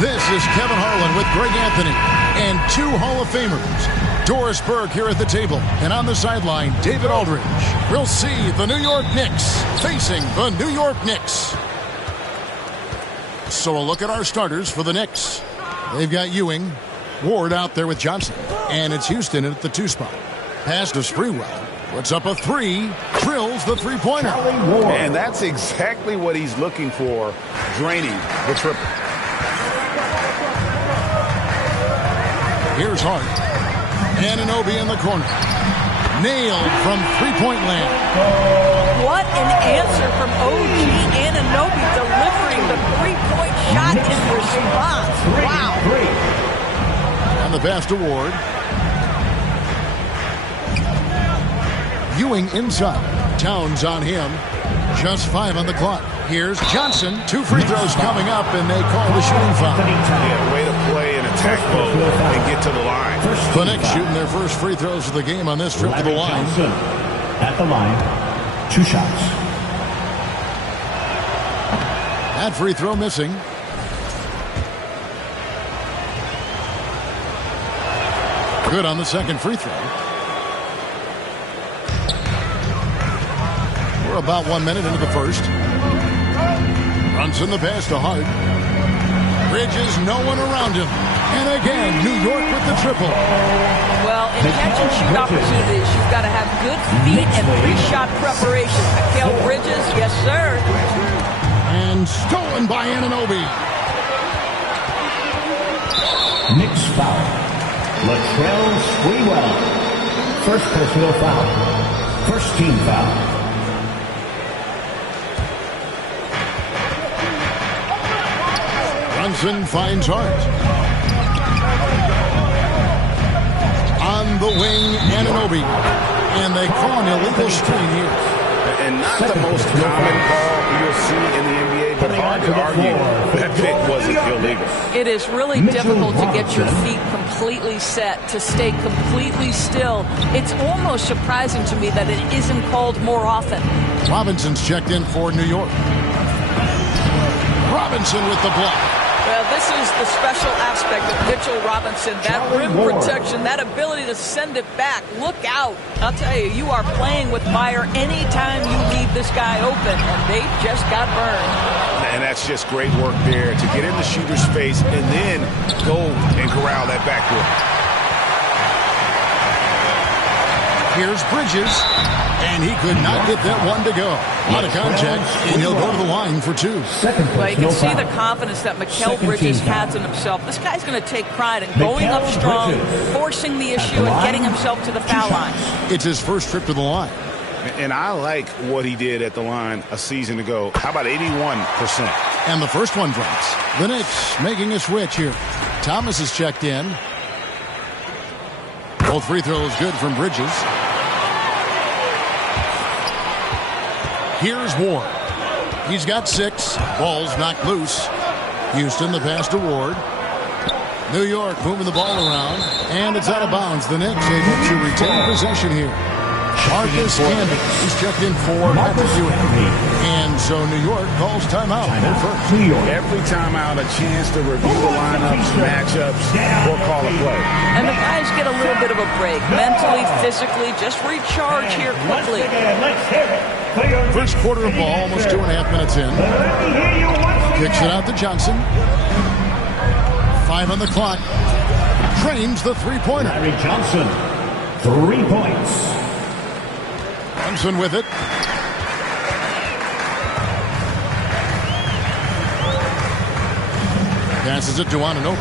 This is Kevin Harlan with Greg Anthony and two Hall of Famers. Doris Burke here at the table, and on the sideline, David Aldridge. We'll see the New York Knicks facing the New York Knicks. So a look at our starters for the Knicks. They've got Ewing, Ward out there with Johnson, and it's Houston at the 2 spot. Pass to Sprewell. Puts up a 3, drills the three-pointer. And that's exactly what he's looking for, draining the triple. Here's Hart. Anunoby in the corner. Nailed from three-point land. What an answer from OG Anunoby, delivering the three-point shot in response. Wow. And the pass to Ward. Ewing inside. Towns on him. Just 5 on the clock. Here's Johnson. 2 free throws coming up, and they call the shooting foul. Yeah, way to play in attack mode and get to the line. The Knicks shooting their first free throws of the game on this trip to the line. At the line, 2 shots. That free throw missing. Good on the second free throw. We're about 1 minute into the first. Brunson the pass to Hart. Bridges, no one around him. And again, New York with the triple. Well, in catch-and-shoot opportunities, you've got to have good feet and pre-shot preparation. Mikal Bridges, yes, sir. And stolen by Anunoby. Knicks foul. Latrell Sprewell. First personal foul. First team foul. Brunson finds Hart. On the wing, Anunoby. And they call an illegal screen here. And not the most common call you'll see in the NBA, but hard to argue that pick wasn't illegal. It is really difficult to get your feet completely set, to stay completely still. It's almost surprising to me that it isn't called more often. Robinson's checked in for New York. Robinson with the block. Well, this is the special aspect of Mitchell Robinson. That rim protection, that ability to send it back. Look out. I'll tell you, you are playing with fire anytime you leave this guy open, and they just got burned. And that's just great work there to get in the shooter's face and then go and corral that backcourt. Here's Bridges, and he could not get that one to go. Out of contact, and he'll go to the line for 2. Well, you can see the confidence that Mikal Bridges has in himself. This guy's going to take pride in going up strong, forcing the issue, and getting himself to the foul line. It's his first trip to the line. And I like what he did at the line a season ago. How about 81%? And the first one drops. The Knicks making a switch here. Thomas is checked in. Both free throws good from Bridges. Here's Ward. He's got 6. Ball's knocked loose. Houston the pass to Ward. New York moving the ball around. And it's out of bounds. The Knicks able to retain possession here. Marcus Camby. He's checked in for Patrick Ewing. And so New York calls timeout. Every timeout a chance to review the lineups, matchups, or call a play. And the guys get a little bit of a break. Mentally, physically, just recharge here quickly. First quarter of ball, almost 2.5 minutes in. Kicks it out to Johnson. 5 on the clock. Trains the three-pointer. Larry Johnson, 3 points. Johnson with it. Passes it to Anunoby.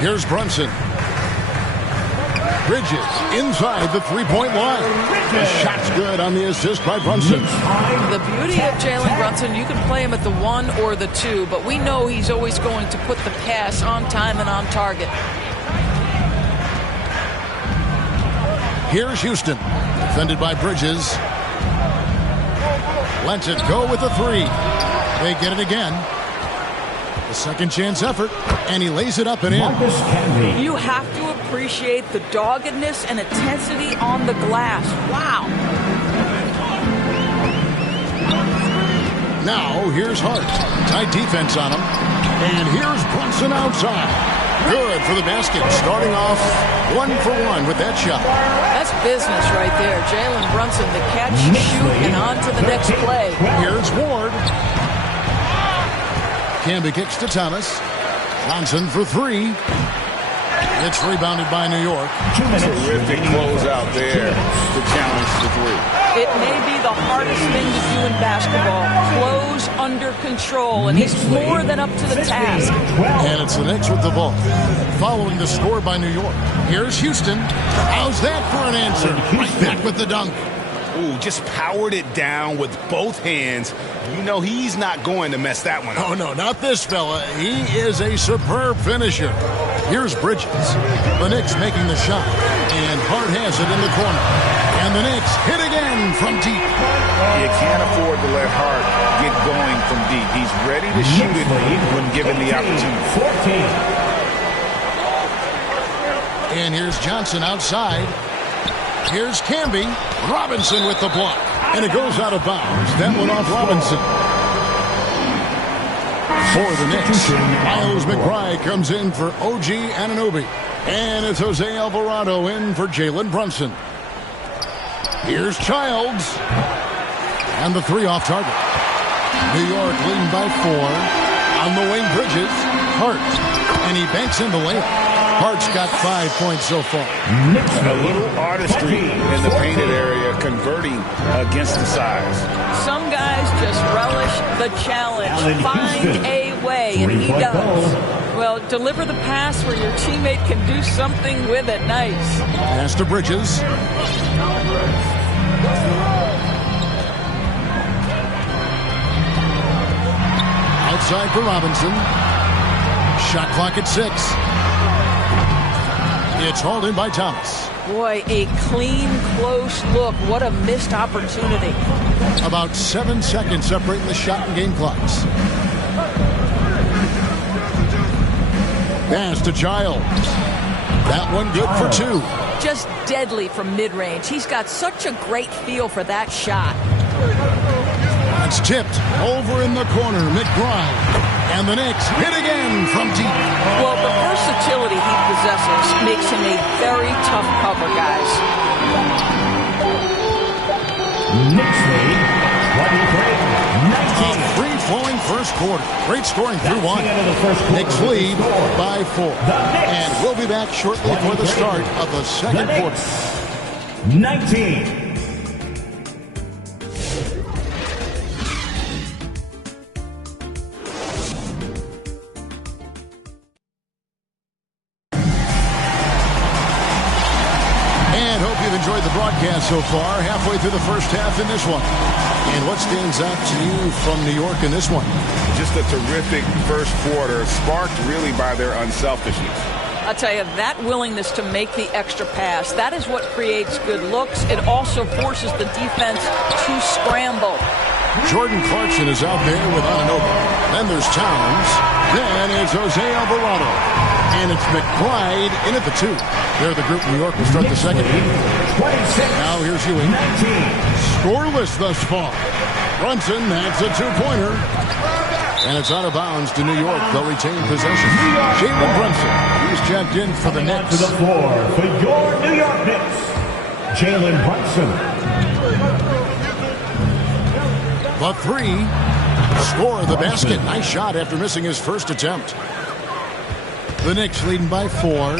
Here's Brunson. Bridges inside the three-point line. The shot's good on the assist by Brunson. The beauty of Jalen Brunson, you can play him at the 1 or the 2, but we know he's always going to put the pass on time and on target. Here's Houston, defended by Bridges. Lets it go with the 3. They get it again. The second chance effort, and he lays it up and in. You have to appreciate the doggedness and intensity on the glass. Wow. Now here's Hart. Tight defense on him. And here's Brunson outside. Good for the basket. Starting off 1 for 1 with that shot. That's business right there. Jalen Brunson, the catch, shoot, and on to the next play. Here's Ward. Camby kicks to Thomas. Johnson for 3. It's rebounded by New York. Terrific closeout there to challenge the 3. It may be the hardest thing to do in basketball. Close under control, and he's more than up to the task. And it's the Knicks with the ball. Following the score by New York. Here's Houston. How's that for an answer? Right back with the dunk. Ooh, just powered it down with both hands. You know he's not going to mess that one up. Oh, no, not this fella. He is a superb finisher. Here's Bridges. The Knicks making the shot. And Hart has it in the corner. And the Knicks hit again from deep. You can't afford to let Hart get going from deep. He's ready to shoot it when given the opportunity. And here's Johnson outside. Here's Camby. Robinson with the block. And it goes out of bounds. That one off Robinson. For the Knicks, Miles McBride comes in for OG Anunoby. And it's Jose Alvarado in for Jalen Brunson. Here's Childs. And the 3 off target. New York leading by 4. On the wing, Bridges. Hart. And he banks in the layup. Hart's got 5 points so far. A little artistry in the painted area, converting against the size. Some guys just relish the challenge. Find a way, and he does. Well, deliver the pass where your teammate can do something with it. Nice. Pass to Bridges. Outside for Robinson. Shot clock at 6. It's hauled in by Thomas. Boy, a clean, close look. What a missed opportunity. About 7 seconds separating the shot and game clocks. Pass to Childs. That one good for 2. Just deadly from mid-range. He's got such a great feel for that shot. It's tipped over in the corner. McBride. And the Knicks hit again from deep. Well, the versatility he possesses makes him a very tough cover, guys. Knicks lead 23-19. A free-flowing first quarter. Great scoring through 1. Knicks lead by 4. And we'll be back shortly for the start of the second quarter. 19. Enjoyed the broadcast so far, halfway through the first half in this one. And what stands out to you from New York in this one? Just a terrific first quarter, sparked really by their unselfishness. I'll tell you, that willingness to make the extra pass, that is what creates good looks. It also forces the defense to scramble. Jordan Clarkson is out there with Anunoby. Then there's Towns. Then it's Jose Alvarado. And it's McBride in at the 2. They're the group. New York will start the second. Now here's Ewing. Scoreless thus far. Brunson, that's a 2-pointer. And it's out of bounds to New York. They'll retain possession. Jalen Brunson. He's checked in for the Knicks. To the floor for your New York Knicks, Jalen Brunson. The 3. Score the basket. Nice shot after missing his first attempt. The Knicks leading by 4.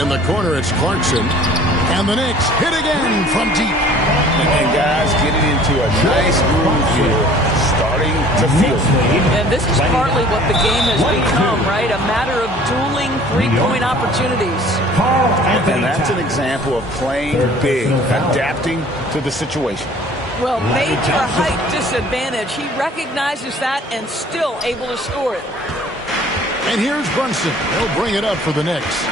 In the corner, it's Clarkson. And the Knicks hit again from deep. And guys getting into a nice groove here, starting to feel. And this is partly what the game has become, right? A matter of dueling three-point opportunities. And that's an example of playing big, adapting to the situation. Well, major height disadvantage. He recognizes that and still able to score it. And here's Brunson. He'll bring it up for the Knicks.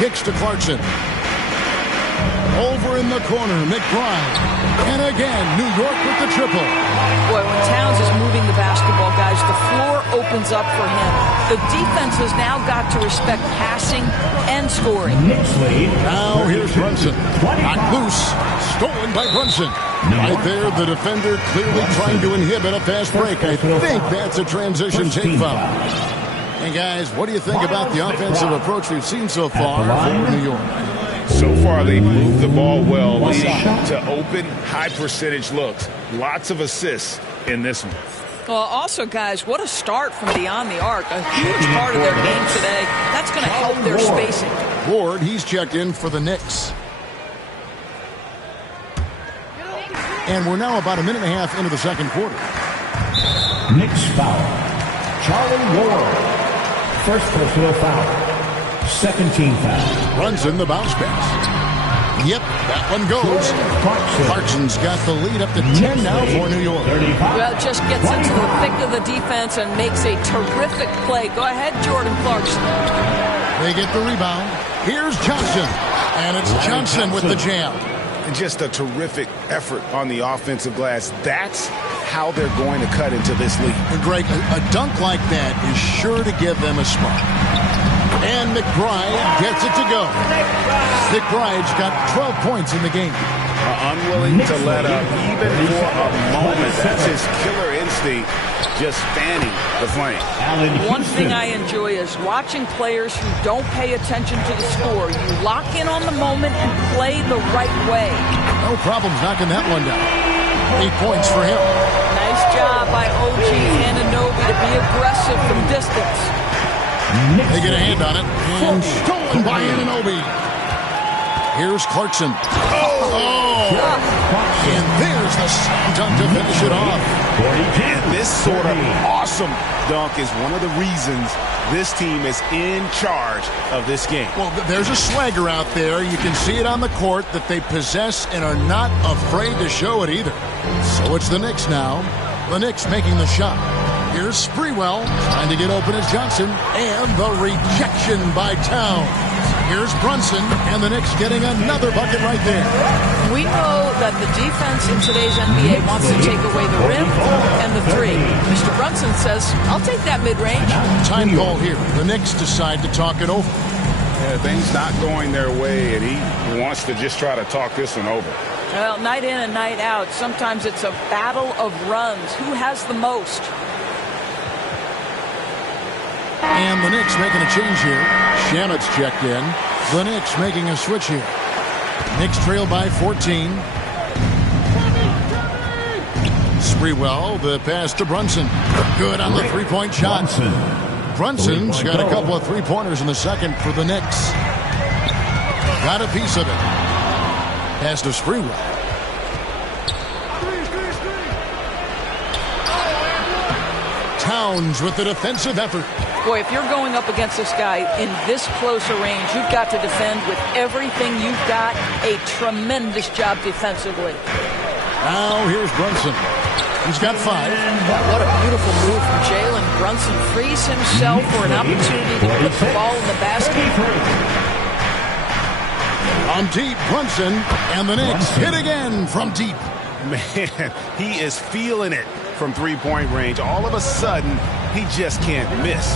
Kicks to Clarkson. Over in the corner, McBride. And again, New York with the triple. Boy, when Towns is moving the basketball guys, the floor opens up for him. The defense has now got to respect passing and scoring. Now here's Brunson. Knocked loose. Stolen by Brunson. Right there, the defender clearly trying to inhibit a fast break. I think that's a transition take foul. And guys, what do you think about the offensive approach we've seen so far for New York? So far, they've moved the ball well, leading to open, high-percentage looks. Lots of assists in this one. Well, also, guys, what a start from beyond the arc. A huge part of their game today. That's going to help their spacing. Ward, he's checked in for the Knicks. And we're now about a minute and a half into the second quarter. Knicks foul. Charlie Ward. First personal foul. Second team foul. Brunson, the bounce pass. Yep, that one goes. Clarkson's got the lead up to 10 now for New York. Well, just gets into the thick of the defense and makes a terrific play. Go ahead, Jordan Clarkson. They get the rebound. Here's Johnson. And it's Johnson with the jam. And just a terrific effort on the offensive glass. That's how they're going to cut into this lead. And Greg, a dunk like that is sure to give them a spark. And McBride gets it to go. McBride's got 12 points in the game. Unwilling to let up even for a moment. That's his killer instinct, just fanning the flame. One thing I enjoy is watching players who don't pay attention to the score. You lock in on the moment and play the right way. No problems knocking that one down. 8 points for him. Nice job by OG Anunoby to be aggressive from distance. They get a hand on it. And stolen by Anunoby. Here's Clarkson. And there's the slam dunk to finish it off. And this sort of awesome dunk is one of the reasons this team is in charge of this game. Well, there's a swagger out there. You can see it on the court that they possess and are not afraid to show it either. So it's the Knicks now. The Knicks making the shot. Here's Sprewell trying to get open as Johnson. And the rejection by Towns. Here's Brunson, and the Knicks getting another bucket right there. We know that the defense in today's NBA wants to take away the rim and the three. Mr. Brunson says, I'll take that mid-range. Time call here. The Knicks decide to talk it over. Yeah, things not going their way, and he wants to just try to talk this one over. Well, night in and night out, sometimes it's a battle of runs. Who has the most? And the Knicks making a change here. Shamet's checked in. The Knicks making a switch here. Knicks trail by 14. Sprewell, the pass to Brunson. Good on the three-point shot. Brunson's got a couple of three-pointers in the second for the Knicks. Got a piece of it. Pass to Sprewell. Towns with the defensive effort. Boy, if you're going up against this guy in this close a range, you've got to defend with everything you've got. A tremendous job defensively. Now here's Brunson. He's got 5. What a beautiful move from Jalen. Brunson frees himself for an opportunity to put the ball in the basket. On deep, Brunson, and the Knicks hit again from deep. Man, he is feeling it from three-point range. All of a sudden, he just can't miss.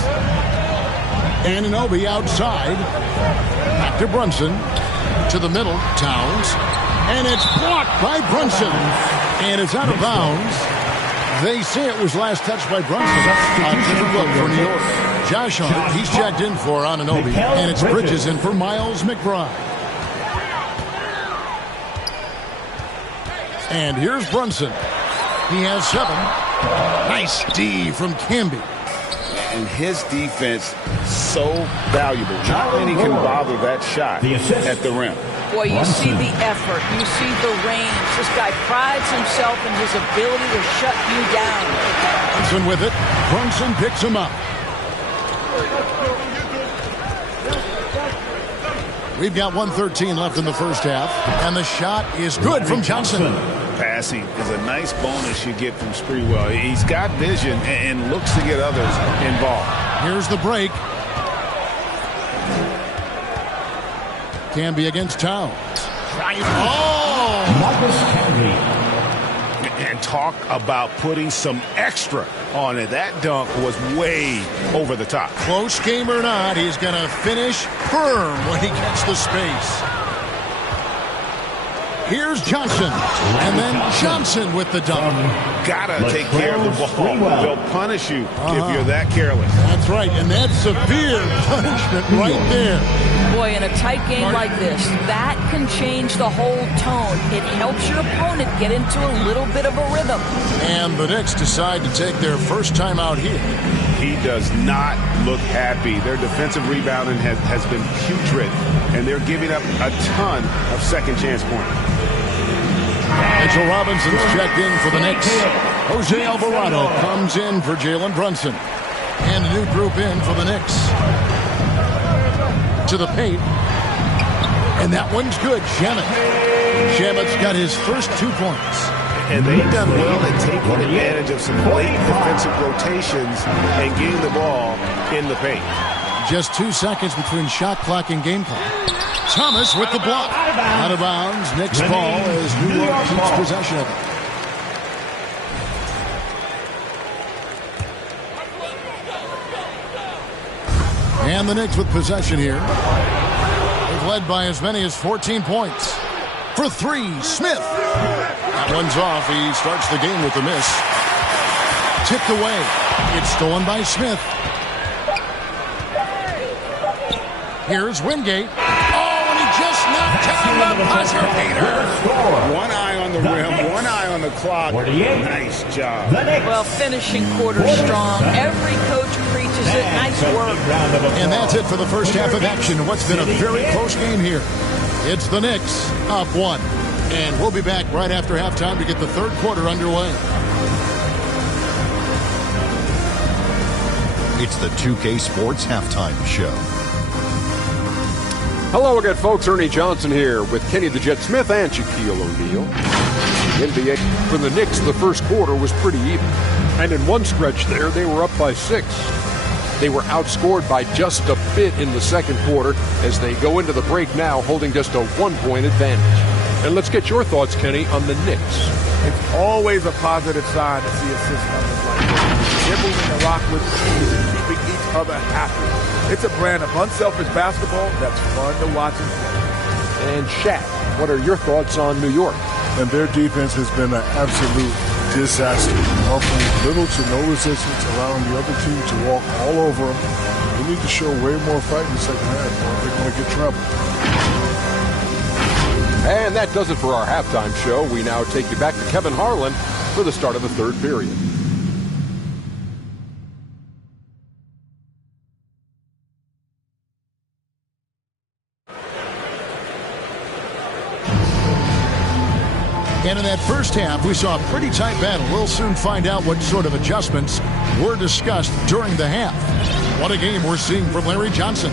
Anunoby outside. Back to Brunson. To the middle, Towns. And it's blocked by Brunson. And it's out of bounds. They say it was last touched by Brunson. A different look for New York. Josh Hart, he's checked in for Anunoby. And it's Bridges in for Miles McBride. And here's Brunson. He has 7. Nice D from Camby. And his defense so valuable. Not many can bother that shot at the rim. Boy, you see the effort. You see the range. This guy prides himself in his ability to shut you down. Brunson with it. Brunson picks him up. We've got 1:13 left in the first half. And the shot is good from Johnson. Passing is a nice bonus you get from Sprewell. He's got vision and looks to get others involved. Here's the break. Camby against Towns. Oh! And Talk about putting some extra on it. That dunk was way over the top. Close game or not, he's going to finish firm when he gets the space. Here's Johnson, and then Johnson with the dunk. Gotta take care of the ball. They'll punish you if you're that careless. That's right, and that's severe punishment right there. Boy, in a tight game like this, that can change the whole tone. It helps your opponent get into a little bit of a rhythm. And the Knicks decide to take their first time out here. He does not look happy. Their defensive rebounding has been putrid, and they're giving up a ton of second chance points. Mitchell Robinson's checked in for the Knicks. Jose Alvarado comes in for Jalen Brunson. And a new group in for the Knicks. To the paint. And that one's good. Shamet's got his first 2 points. And they've done well at taking advantage of some late defensive rotations and getting the ball in the paint. Just 2 seconds between shot clock and game clock. Thomas with the block. Out of bounds. Knicks ball as New York keeps possession of it. And the Knicks with possession here. They've led by as many as 14 points. For 3, Smith. That one's off. He starts the game with a miss. Tipped away. It's stolen by Smith. Here's Wingate. Oh, and he just knocked down the buzzer beater. One eye on the rim, one eye on the clock. Nice job. Well, finishing quarter strong. Every coach preaches it. Nice work. And that's it for the first half of action. What's been a very close game here. It's the Knicks up 1. And we'll be back right after halftime to get the third quarter underway. It's the 2K Sports Halftime Show. Hello again, folks. Ernie Johnson here with Kenny the Jet Smith and Shaquille O'Neal. The NBA for the Knicks, the first quarter was pretty even. And in one stretch there, they were up by 6. They were outscored by just a bit in the second quarter as they go into the break now holding just a 1-point advantage. And let's get your thoughts, Kenny, on the Knicks. It's always a positive sign to see assist numbers like this. They're moving the rock with ease and keeping each other happy. It's a brand of unselfish basketball that's fun to watch and play. And Shaq, what are your thoughts on New York? And their defense has been an absolute disaster, offering little to no resistance, allowing the other team to walk all over them. They need to show way more fight in the second half, or they're going to get trampled. And that does it for our halftime show. We now take you back to Kevin Harlan for the start of the third period. And in that first half, we saw a pretty tight battle. We'll soon find out what sort of adjustments were discussed during the half. What a game we're seeing from Larry Johnson.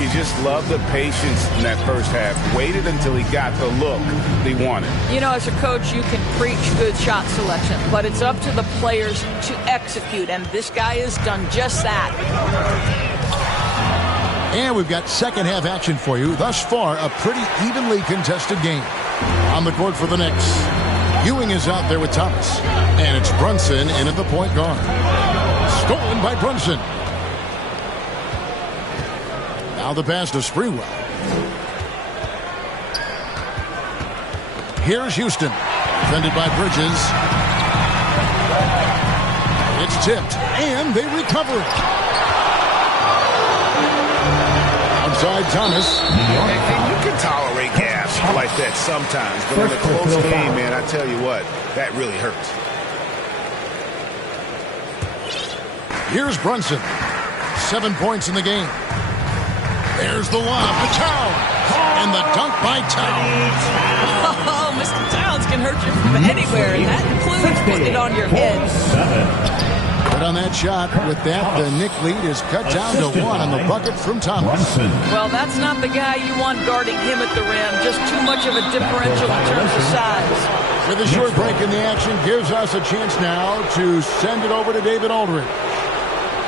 You just love the patience in that first half. Waited until he got the look he wanted. You know, as a coach, you can preach good shot selection, but it's up to the players to execute, and this guy has done just that. And we've got second half action for you. Thus far, a pretty evenly contested game. On the court for the Knicks, Ewing is out there with Thomas. And it's Brunson in at the point guard. Stolen by Brunson. Now the pass to Sprewell. Here's Houston. Defended by Bridges. It's tipped. And they recover it. Outside Thomas. And you can tolerate gas like that sometimes. But in a close game, man, I tell you what, that really hurts. Here's Brunson. 7 points in the game. There's the lob to Towns. And the dunk by Towns. Oh, Mr. Towns can hurt you from anywhere, and that includes putting it on your head. Good on that shot. With that, the Knick lead is cut down to 1 on the bucket from Thomas. Well, that's not the guy you want guarding him at the rim. Just too much of a differential in terms of size. With a short break in the action, gives us a chance now to send it over to David Aldridge.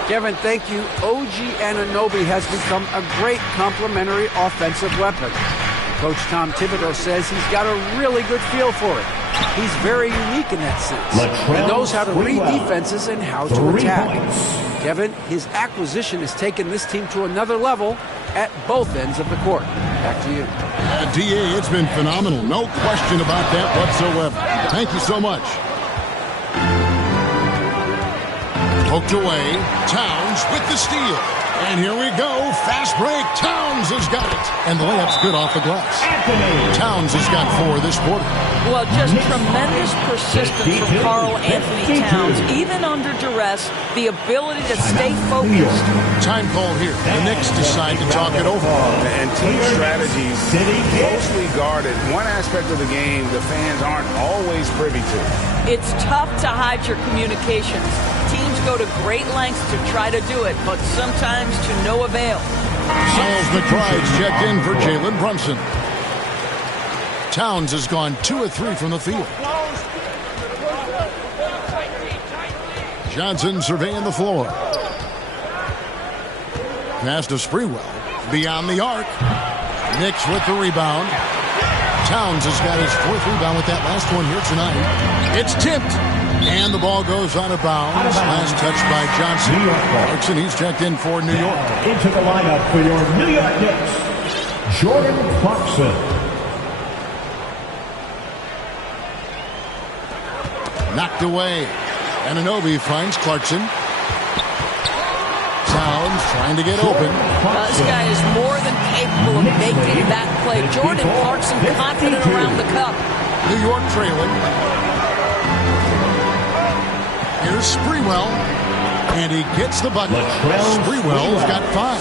Kevin, thank you. OG Anunoby has become a great complementary offensive weapon. Coach Tom Thibodeau says he's got a really good feel for it. He's very unique in that sense. He knows how to read defenses and how to attack. Kevin, his acquisition has taken this team to another level at both ends of the court. Back to you. DA, it's been phenomenal. No question about that whatsoever. Thank you so much. Poked away. Towns with the steal. And here we go. Fast break. Towns has got it. And the layup's good off the glass. Towns has got 4 this quarter. Well, just tremendous persistence from Karl Anthony Towns. Even under duress, the ability to stay focused. Time call here. The Knicks decide to talk it over. And team strategies closely guarded. One aspect of the game the fans aren't always privy to. It's tough to hide your communications. Teams go to great lengths to try to do it, but sometimes to no avail. Miles McBride's checked in for Jalen Brunson. Towns has gone 2 of 3 from the field. Johnson surveying the floor. Pass to Sprewell. Beyond the arc. Knicks with the rebound. Towns has got his 4th rebound with that last one here tonight. It's tipped. And the ball goes out of bounds. Last touch by Johnson. Clarkson, he's checked in for New York. Into the lineup for your New York Knicks, Jordan Clarkson. Knocked away. Anunoby finds Clarkson. Towns trying to get open. This guy is more than capable of making that play. Jordan Clarkson confident around the cup. New York trailing. Here's Sprewell. And he gets the bucket. Sprewell's got 5.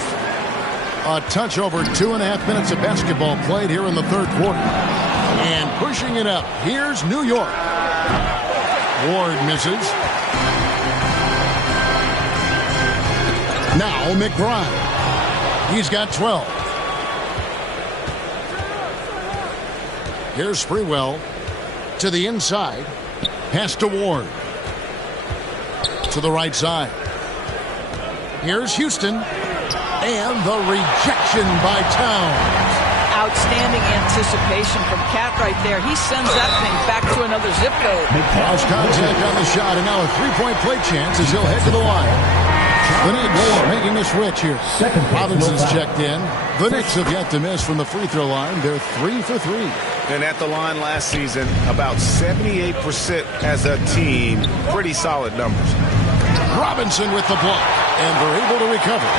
A touch over 2.5 minutes of basketball played here in the 3rd quarter. And pushing it up. Here's New York. Ward misses. Now McBride. He's got 12. Here's Sprewell to the inside. Pass to Ward. To the right side. Here's Houston. And the rejection by Towns. Outstanding anticipation from Cat right there. He sends that thing back to another zip code. Lost contact on the shot, and now a 3-point play chance as he'll head to the line. The Knicks making a switch here. Robinson's checked in. The Knicks have yet to miss from the free throw line. They're 3 for 3. And at the line last season, about 78% as a team. Pretty solid numbers. Robinson with the block, and they're able to recover.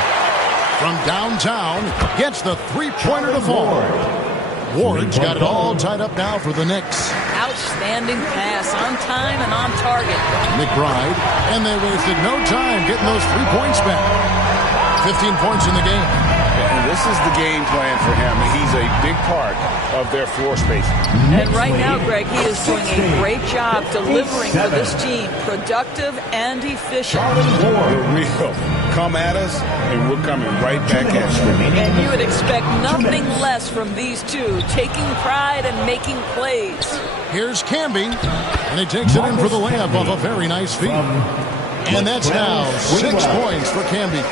From downtown, gets the 3-pointer to fall. Ward's got it all tied up now for the Knicks. Outstanding pass, on time and on target. McBride, and they wasted no time getting those 3 points back. 15 points in the game. And this is the game plan for him. He's a big part of their floor space. And right now, Greg, he is doing a great job delivering for this team. Productive and efficient. For real. Come at us, and we're coming right back at you. And you would expect nothing less from these two, taking pride and making plays. Here's Camby, and he takes it in for the layup off a very nice feed. And that's now 6 points for Camby.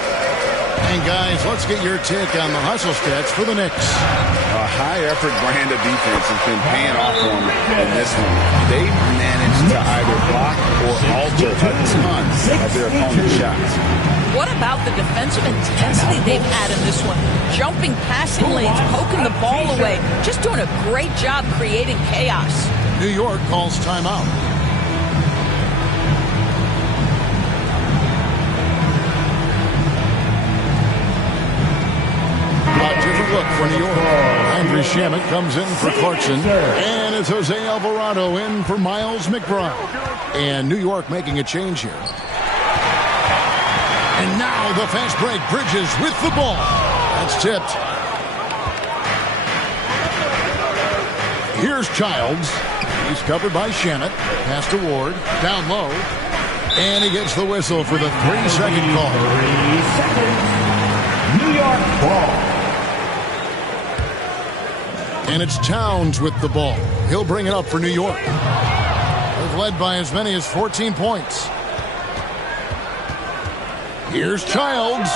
And guys, let's get your take on the hustle stats for the Knicks. A high-effort brand of defense has been paying off for them in this one. They've managed to either block or alter a ton of their opponent's shots. What about the defensive intensity they've had in this one? Jumping passing lanes, poking the ball away, just doing a great job creating chaos. New York calls timeout. Look for New York. Andrew Shamet comes in for Clarkson. And it's Jose Alvarado in for Miles McBride. And New York making a change here. And now the fast break. Bridges with the ball. That's tipped. Here's Childs. He's covered by Shamet. Pass to Ward. Down low. And he gets the whistle for the 3-second call. 3 seconds. New York ball. And it's Towns with the ball. He'll bring it up for New York. They've led by as many as 14 points. Here's Childs.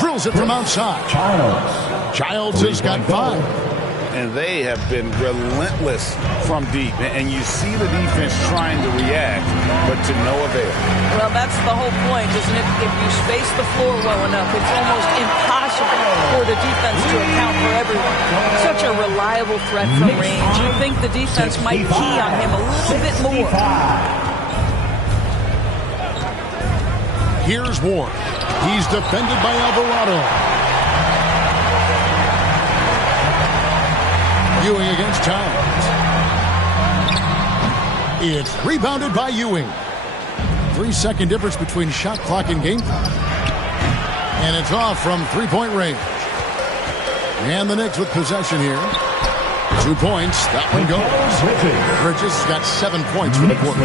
Drills it from outside. Childs has got 5. and they have been relentless from deep. And you see the defense trying to react, but to no avail. Well, that's the whole point, isn't it? If you space the floor well enough, it's almost impossible for the defense to account for everyone. Such a reliable threat from range. You think the defense might key on him a little bit more. Here's Ward. He's defended by Alvarado. Ewing against Towns. It's rebounded by Ewing. 3-second difference between shot clock and game clock. And it's off from three-point range. And the Knicks with possession here. 2 points. That one goes. Bridges got 7 points for the quarter.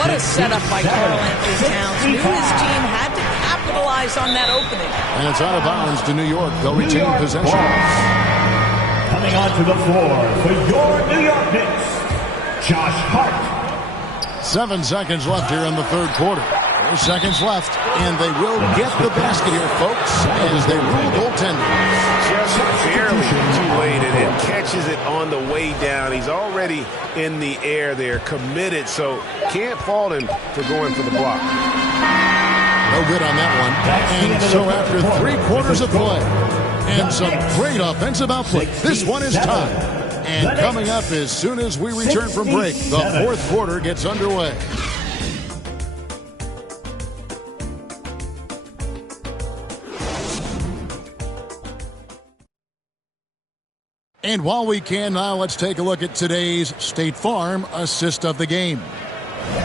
What a setup by Karl Anthony Towns. Knew his team had to capitalize on that opening. And it's out of bounds to New York. They'll retain possession. Coming onto the floor for your New York Knicks, Josh Hart. 7 seconds left here in the third quarter. 4 seconds left, and they will get the basket here, folks, as they rule goaltending. Just barely too late, and catches it on the way down. He's already in the air there, committed, so can't fault him for going for the block. No good on that one. And so after 3 quarters of play and some great offensive output, this one is tied. And coming up as soon as we return from break, the fourth quarter gets underway. And while we can now, let's take a look at today's State Farm assist of the game.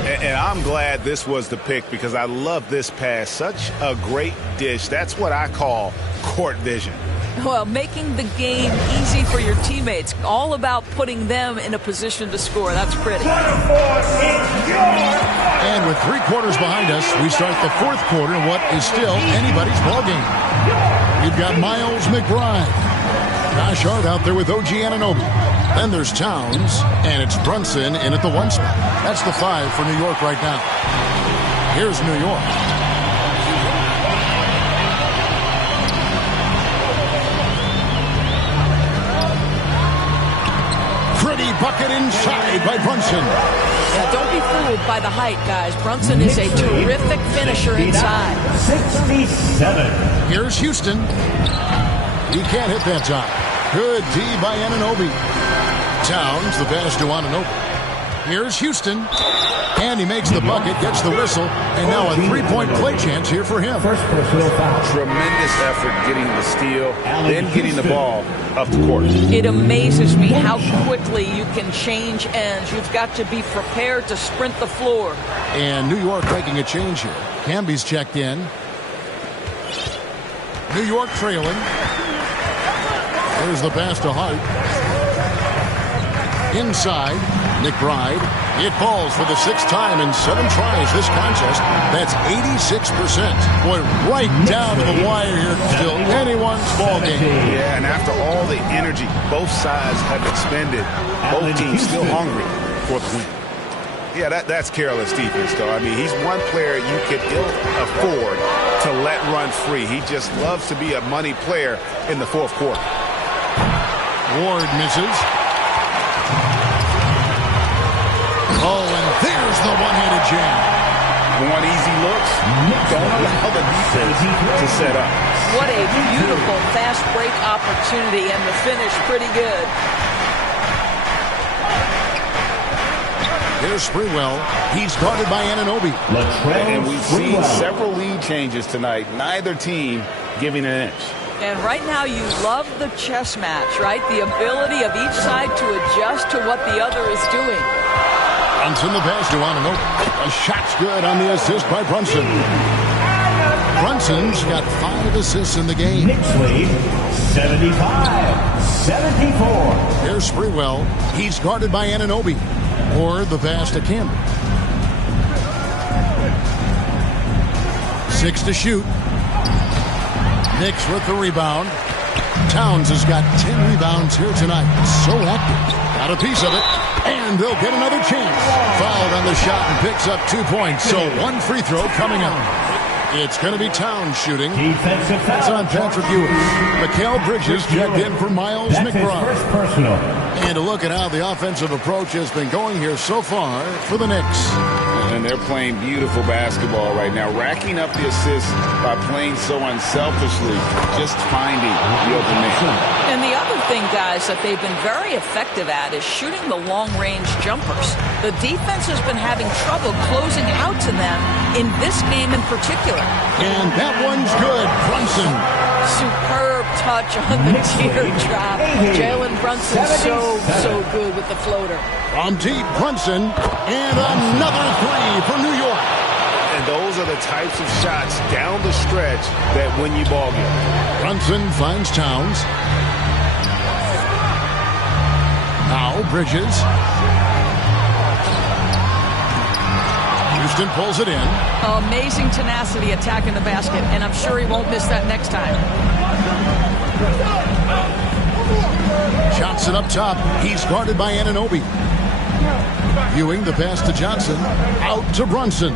And I'm glad this was the pick because I love this pass. Such a great dish. That's what I call court vision. Well, making the game easy for your teammates. All about putting them in a position to score. That's pretty. And with 3 quarters behind us, we start the fourth quarter in what is still anybody's ballgame. You've got Miles McBride. Josh Hart out there with OG Anunoby. Then there's Towns, and it's Brunson in at the 1 spot. That's the 5 for New York right now. Here's New York. Pretty bucket inside by Brunson. Yeah, don't be fooled by the height, guys. Brunson is a terrific finisher inside. 67. Here's Houston. He can't hit that time. Good D by Anunoby. Towns, the pass to Anunoby. Here's Houston. And he makes the bucket, gets the whistle, and now a 3-point play chance here for him. Tremendous effort getting the steal, then getting the ball up the court. It amazes me how quickly you can change ends. You've got to be prepared to sprint the floor. And New York making a change here. Camby's checked in. New York trailing. There's the pass to Hart. Inside, McBride. It falls for the 6th time in 7 tries this contest. That's 86%. Boy, right down to the wire here. Still anyone's ball game. Yeah, and after all the energy both sides have expended, both teams still hungry for the win. Yeah, that's careless defense, though. I mean, he's one player you could ill afford to let run free. He just loves to be a money player in the fourth quarter. Ward misses. Oh, and there's the one-handed jam. One easy looks. Don't allow the defense to set up. What a beautiful fast break opportunity, and the finish pretty good. Here's Sprewell. He's guarded by Anunoby. And we've seen several lead changes tonight. Neither team giving an inch. And right now you love the chess match, right? The ability of each side to adjust to what the other is doing. Brunson the pass to Anunoby. A shot's good on the assist by Brunson. Brunson's got 5 assists in the game. Knicks lead 75-74. Here's Sprewell. He's guarded by Anunoby. Or the pass to Campbell. 6 to shoot. Knicks with the rebound. Towns has got 10 rebounds here tonight. So active. Got a piece of it. And they'll get another chance. Fouled on the shot and picks up 2 points. So 1 free throw coming up. It's going to be Towns shooting. Defensive foul. It's on Patrick Ewing. Mikal Bridges checked in for Miles That's his McBride. first personal. And to look at how the offensive approach has been going here so far for the Knicks. And they're playing beautiful basketball right now, racking up the assists by playing so unselfishly, just finding the open man. And the other thing, guys, that they've been very effective at is shooting the long-range jumpers. The defense has been having trouble closing out to them in this game in particular. And that one's good. Brunson. Superb touch on the teardrop. Jalen Brunson so good with the floater. From deep, Brunson. And another three for New York. And those are the types of shots down the stretch that win you ball games. Brunson finds Towns. Now Bridges. Houston pulls it in. Amazing tenacity attacking the basket, and I'm sure he won't miss that next time. Johnson up top. He's guarded by Anunoby. Ewing, the pass to Johnson. Out to Brunson.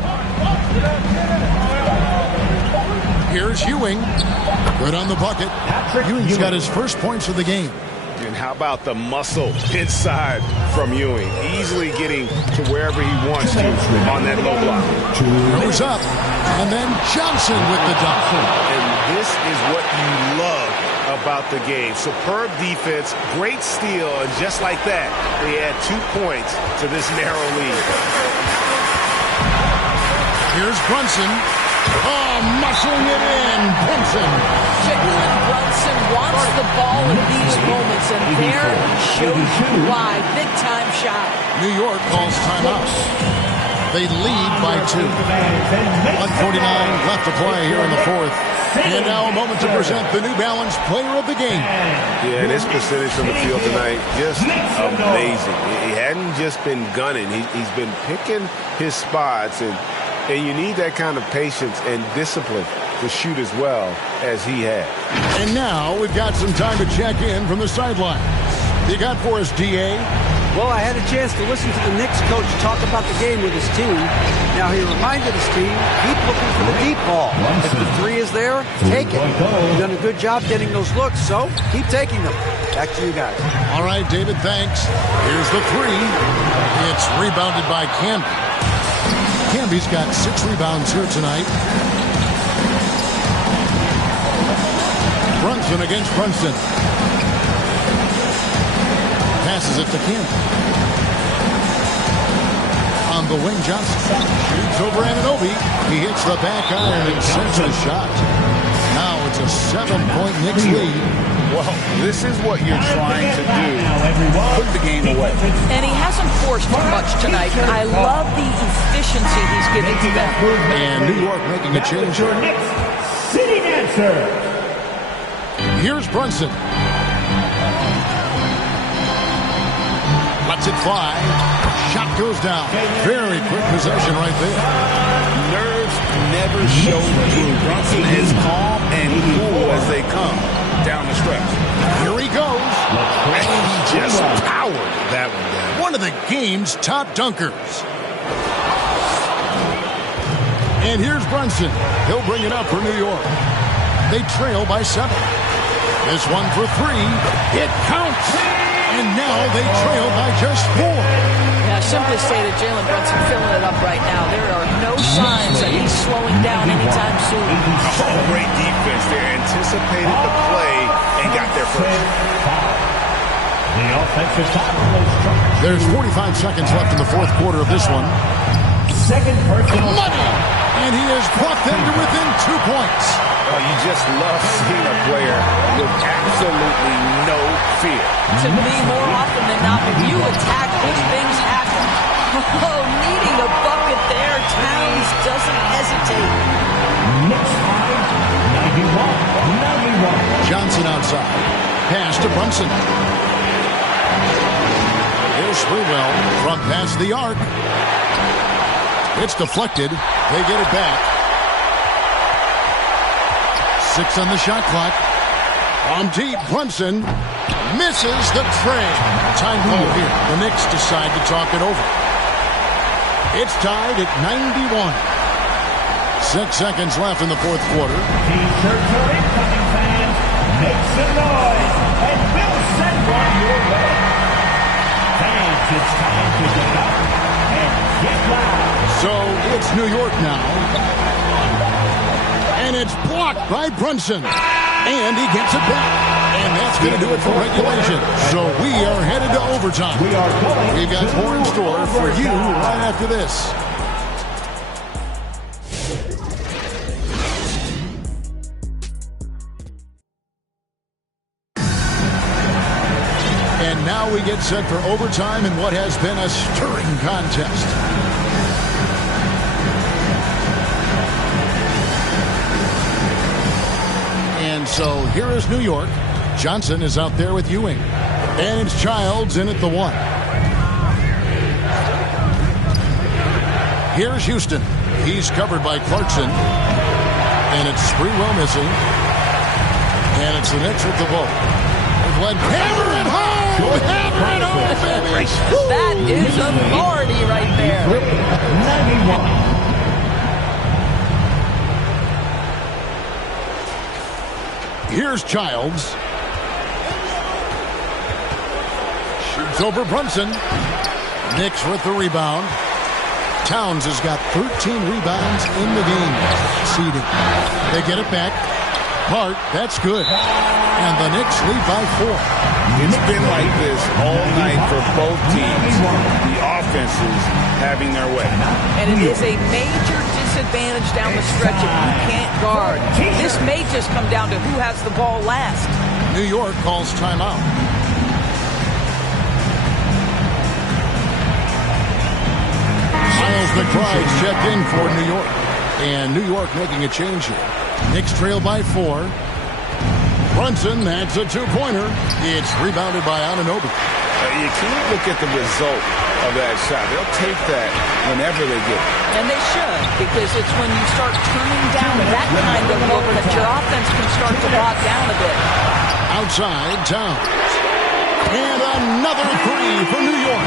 Here's Ewing. Good on the bucket. Ewing's got his first points of the game. And how about the muscle inside from Ewing? Easily getting to wherever he wants to on that low block. Goes up. And then Johnson with the dunk. And this is what you love about the game. Superb defense, great steal, and just like that, they add 2 points to this narrow lead. Here's Brunson. Oh, muscling it in. Brunson. Jalen Brunson wants the ball in these moments, and there shows you why. Big-time shot. New York calls timeout. They lead by 2. 1:49 left to play here in the fourth. And now a moment to present the New Balance Player of the Game. Yeah, and his percentage from the field tonight, just amazing. He hadn't just been gunning. He's been picking his spots, and you need that kind of patience and discipline to shoot as well as he had. And now we've got some time to check in from the sidelines. You got for us, D.A.? Well, I had a chance to listen to the Knicks coach talk about the game with his team. Now, he reminded his team, keep looking for the deep ball. If the three is there, take it. You've done a good job getting those looks, so keep taking them. Back to you guys. All right, David, thanks. Here's the three. It's rebounded by Camby. Camby's got 6 rebounds here tonight. Brunson against Brunson. Passes it to Camby. On the wing, Johnson shoots over Anunoby. He hits the back iron and sends the shot. Now it's a 7-point Knicks lead. Well, this is what you're trying to do. Put the game away. And he hasn't forced too much tonight. I love the efficiency he's giving to them. And New York making a change. Your Knicks sitting answer. Here's Brunson. Lets it fly. Shot goes down. Very quick possession right there. Nerves never show through. Brunson is calm and cool as they come down the stretch. Here he goes. And he just powered that one down. One of the game's top dunkers. And here's Brunson. He'll bring it up for New York. They trail by 7. This one for 3. It counts. And now they trail by just 4. Yeah, simply stated, Jalen Brunson filling it up right now. There are no signs that he's slowing down anytime soon. Oh, great defense there. Anticipated the play and got there first. The offensive foul is charged. There's 45 seconds left in the fourth quarter of this one. Second personal. Money! And he has brought them to within 2 points. Oh, you just love seeing a player with absolutely no fear. To me, more often than not, when you attack, these things happen. Oh, needing a bucket there. Towns doesn't hesitate. Knicks high, 91. Johnson outside. Pass to Brunson. Here's Sprewell from past the arc. It's deflected. They get it back. 6 on the shot clock. On deep, Brunson misses the tray. Time call here. The Knicks decide to talk it over. It's tied at 91. 6 seconds left in the fourth quarter. T-shirts are incoming, fans. Make some noise, and we'll send one your way. Fans, it's time to get up and get loud. So it's New York now. And it's blocked by Brunson. And he gets it back. And that's going to do it for regulation. So we are headed to overtime. We've got more in store for you right after this. And now we get set for overtime in what has been a stirring contest. And so here is New York. Johnson is out there with Ewing. And it's Childs in at the 1. Here's Houston. He's covered by Clarkson. And it's Sprewell missing. And it's the Knicks with the ball. They've led hammer it home! Hammer it home, baby! That is authority right there. 91. Here's Childs. Shoots over Brunson. Knicks with the rebound. Towns has got 13 rebounds in the game. Seeding. They get it back. Hart, that's good. And the Knicks lead by 4. It's been like this all night for both teams. The offenses having their way. And it is a major disadvantage down the stretch if you can't guard. This may just come down to who has the ball last. New York calls timeout. Miles McBride's checked in for New York. And New York making a change here. Knicks trail by 4. Brunson, that's a two-pointer. It's rebounded by Anunoby. You can't look at the result of that shot. They'll take that whenever they get it. And they should, because it's when you start turning down that kind of look that your offense can start to lock down a bit. Outside, Towns. And another 3 for New York.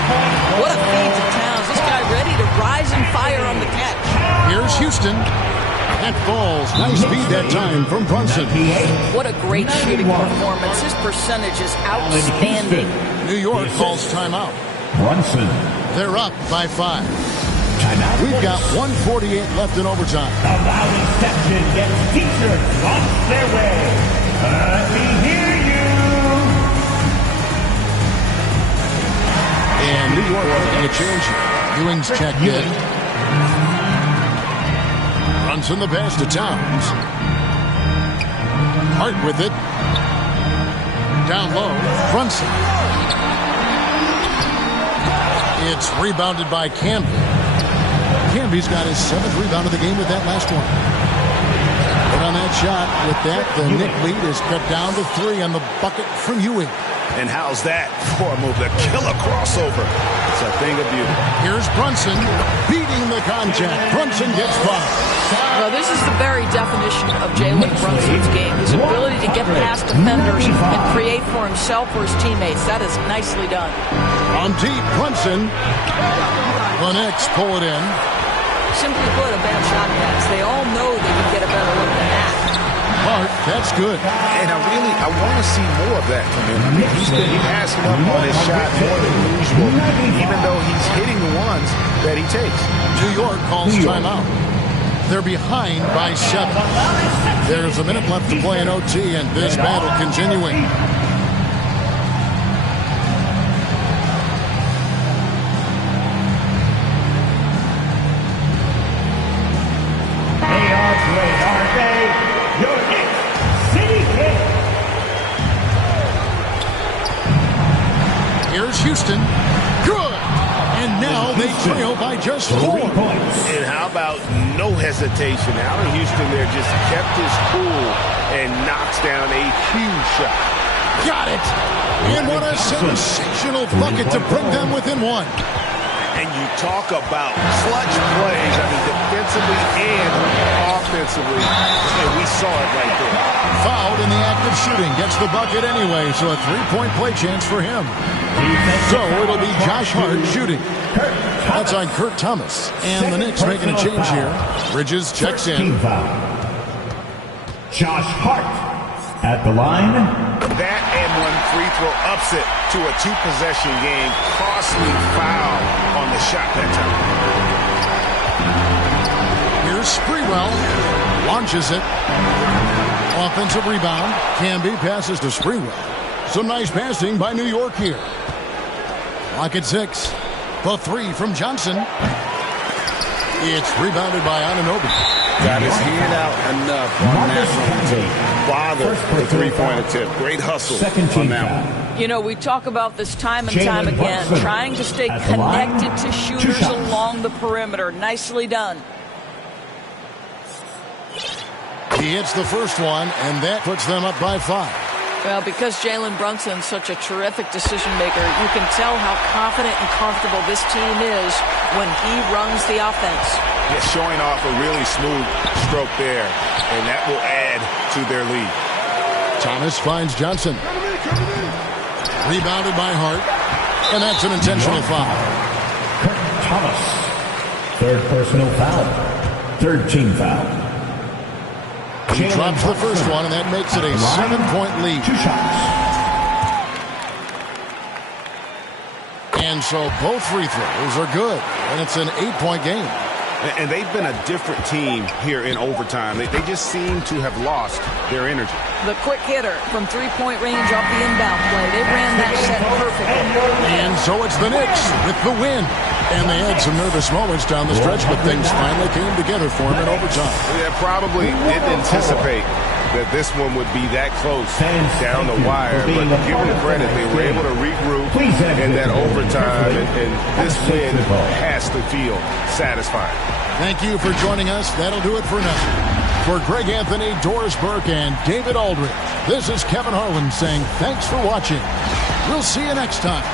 What a feed to Towns. This guy ready to rise and fire on the catch. Here's Houston. That falls. Nice speed that time from Brunson. What a great shooting performance. His percentage is outstanding. New York calls timeout. Brunson. They're up by 5. We've got 1:48 left in overtime. The loudest section gets T-shirts on their way. Let me hear you. And New York making a change here. Ewing's checked in. Brunson the pass to Towns. Hart with it. Down low. Brunson. It's rebounded by Camby. Camby's got his 7th rebound of the game with that last one. But on that shot, with that, the Knick lead is cut down to 3 on the bucket from Ewing. And how's that for a move? The killer crossover. It's a thing of beauty. Here's Brunson beating the contact. Brunson gets 5. Well, this is the very definition of Jalen Brunson's game. His ability to get past defenders and create for himself or his teammates. That is nicely done. On deep, Brunson. The Knicks pull it in. Simply put, a bad shot pass. They all know they can get a better look than that. Hart, that's good. And I want to see more of that from him. I mean, he's been passing up on his shot more than usual, even though he's hitting the ones that he takes. New York calls timeout. They're behind by 7. There's a minute left to play in OT, and this battle continuing. They are great, aren't they? Your Knicks City Knicks. Here's Houston. Good. And now they trail by just 4. 3 points. And how about no hesitation? Allen Houston there just kept his cool and knocks down a huge shot. Got it. And what a sensational bucket to bring them within 1. And you talk about clutch plays, I mean, defensively and offensively. defensively, and we saw it right there. Fouled in the act of shooting. Gets the bucket anyway, so a three-point play chance for him. So it'll be Josh Hart shooting. That's on Kurt Thomas. And the Knicks making a change here. Bridges checks in. Josh Hart at the line. That and one free throw ups it to a two-possession game. Costly foul on the shot that time. Here's Sprewell. Launches it. Offensive rebound. Camby passes to Sprewell. Some nice passing by New York here. Lock at 6. The three from Johnson. It's rebounded by Anunoby. Got his hand out enough on that one to bother the three-point attempt. Great hustle on that one. You know, we talk about this time and time again, trying to stay connected to shooters along the perimeter. Nicely done. He hits the first one, and that puts them up by 5. Well, because Jalen Brunson's such a terrific decision maker, you can tell how confident and comfortable this team is when he runs the offense. Yeah, showing off a really smooth stroke there, and that will add to their lead. Thomas finds Johnson. Rebounded by Hart, and that's an intentional foul. Kurt Thomas. Third personal foul. Third team foul. He drops the first one, and that makes it a 7-point lead. 2 shots. And so both free throws are good, and it's an 8-point game. And they've been a different team here in overtime. They just seem to have lost their energy. The quick hitter from three-point range off the inbound play. They ran that set perfectly. And so it's the Knicks with the win. And they had some nervous moments down the stretch, but things finally came together for them in overtime. Yeah, probably didn't anticipate that this one would be that close down the wire. But given the credit, they were able to regroup in that overtime, and this win has to feel satisfying. Thank you for joining us. That'll do it for now. For Greg Anthony, Doris Burke, and David Aldridge, this is Kevin Harlan saying thanks for watching. We'll see you next time.